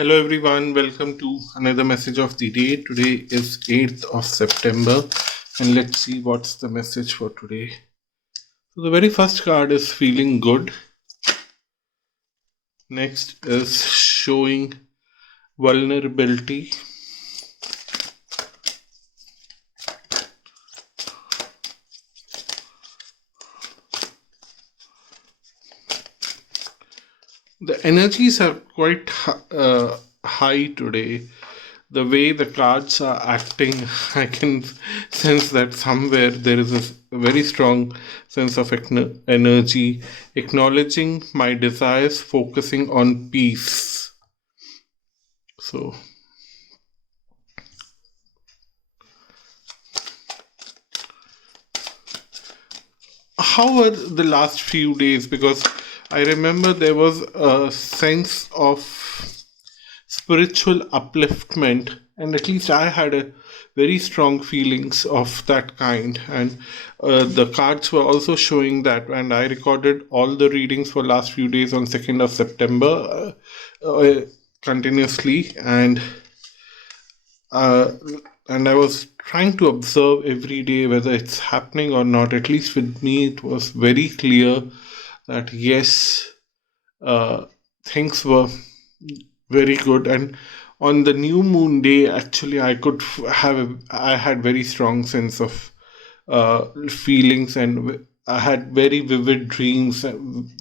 Hello everyone, welcome to another message of the day. Today is 8th of September and let's see what's the message for today. So the very first card is feeling good. Next is showing vulnerability. The energies are quite high today. The way the cards are acting, I can sense that somewhere there is a very strong sense of energy, acknowledging my desires, focusing on peace. So, how were the last few days? Because I remember there was a sense of spiritual upliftment, and at least I had a very strong feelings of that kind. And the cards were also showing that, and I recorded all the readings for last few days on 2nd of September continuously, uh, and I was trying to observe every day whether it's happening or not. At least with me, it was very clear that yes, uh, things were very good. And on the new moon day, actually, I had very strong sense of feelings, and I had very vivid dreams,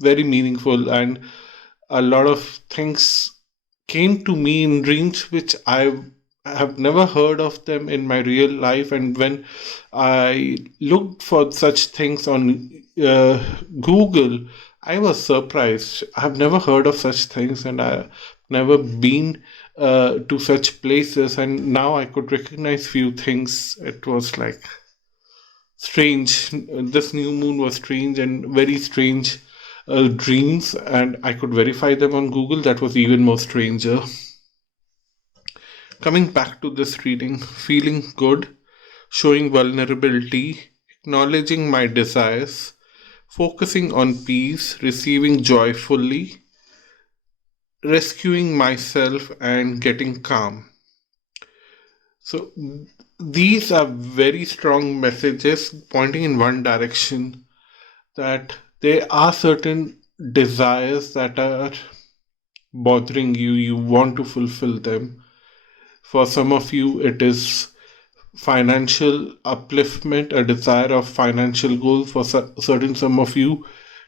very meaningful, and a lot of things came to me in dreams which I have never heard of them in my real life. And when I looked for such things on Google, I was surprised. I've never heard of such things, and I've never been to such places. And now I could recognize few things. It was like strange. This new moon was strange and very strange dreams, and I could verify them on Google. That was even more stranger. Coming back to this reading, feeling good, showing vulnerability, acknowledging my desires, focusing on peace, receiving joyfully, rescuing myself, and getting calm. So, these are very strong messages pointing in one direction, that there are certain desires that are bothering you, you want to fulfill them. For some of you, it is financial upliftment, a desire of financial goals. For certain some of you,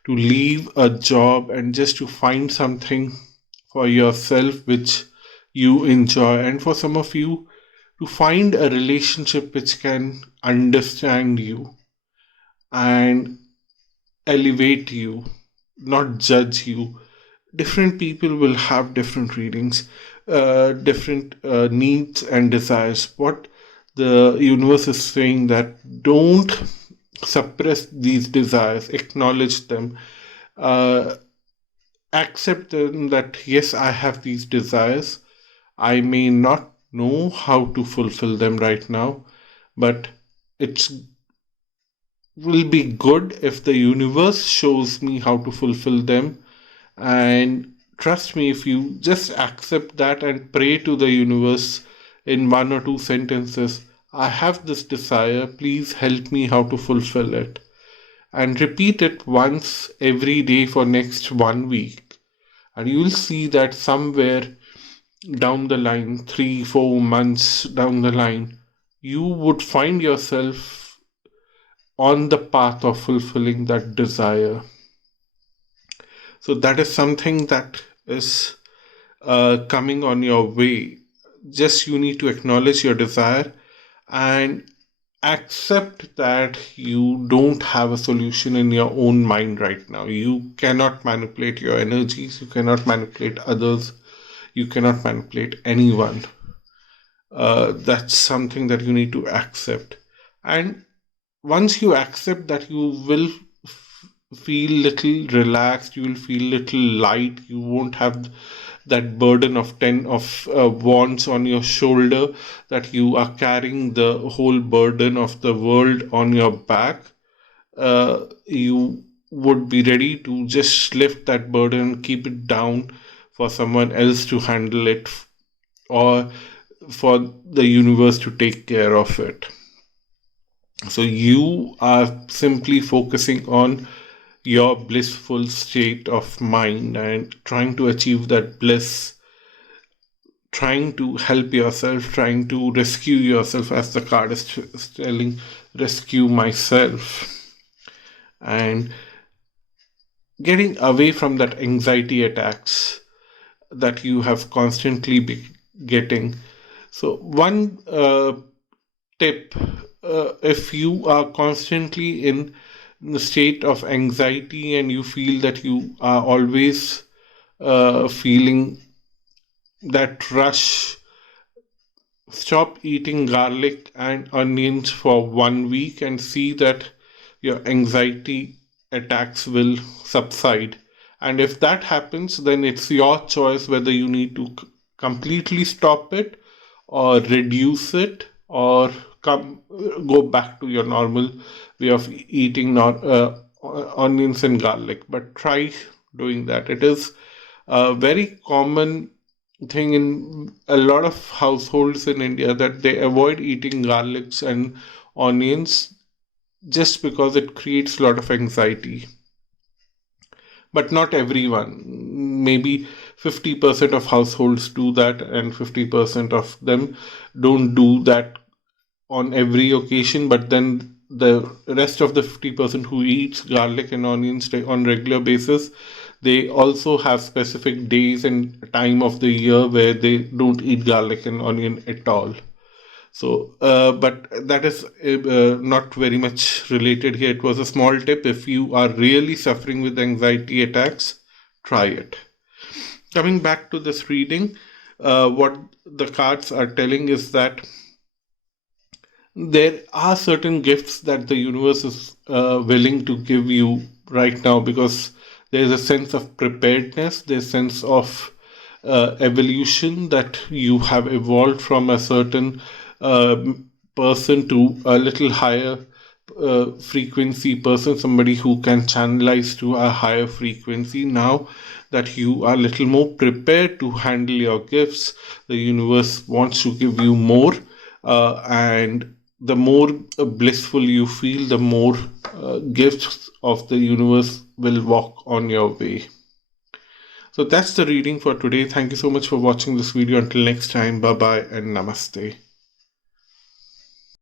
to leave a job and just to find something for yourself which you enjoy. And for some of you, to find a relationship which can understand you and elevate you, not judge you. Different people will have different readings, different needs and desires. What the universe is saying, that don't suppress these desires, acknowledge them, uh, accept them, that yes, I have these desires. I may not know how to fulfill them right now, but it's will be good if the universe shows me how to fulfill them. And trust me, if you just accept that and pray to the universe in one or two sentences, I have this desire, please help me how to fulfill it. And repeat it once every day for next 1 week. And you'll see that somewhere down the line, 3, 4 months down the line, you would find yourself on the path of fulfilling that desire. So that is something that is coming on your way. Just you need to acknowledge your desire and accept that you don't have a solution in your own mind right now. You cannot manipulate your energies, you cannot manipulate others, you cannot manipulate anyone. That's something that you need to accept. And once you accept that, you will feel little relaxed, you will feel little light, you won't have that burden of 10 of wands on your shoulder, that you are carrying the whole burden of the world on your back. You would be ready to just lift that burden, keep it down for someone else to handle it, or for the universe to take care of it. So you are simply focusing on your blissful state of mind and trying to achieve that bliss, trying to help yourself, trying to rescue yourself, as the card is telling, rescue myself, and getting away from that anxiety attacks that you have constantly be getting. So one tip, if you are constantly in the state of anxiety and you feel that you are always feeling that rush, stop eating garlic and onions for 1 week and see that your anxiety attacks will subside. And if that happens, then it's your choice whether you need to completely stop it or reduce it, or go back to your normal way of eating onions and garlic. But try doing that. It is a very common thing in a lot of households in India that they avoid eating garlics and onions just because it creates a lot of anxiety. But not everyone. Maybe 50% of households do that, and 50% of them don't do that on every occasion. But then the rest of the 50% who eats garlic and onions on regular basis, they also have specific days and time of the year where they don't eat garlic and onion at all. So, but that is not very much related here. It was a small tip. If you are really suffering with anxiety attacks, try it. Coming back to this reading, what the cards are telling is that there are certain gifts that the universe is willing to give you right now, because there's a sense of preparedness, there's a sense of evolution, that you have evolved from a certain uh, person to a little higher frequency person, somebody who can channelize to a higher frequency. Now that you are a little more prepared to handle your gifts, the universe wants to give you more, and the more blissful you feel, the more gifts of the universe will walk on your way. So that's the reading for today. Thank you so much for watching this video. Until next time, bye bye and namaste.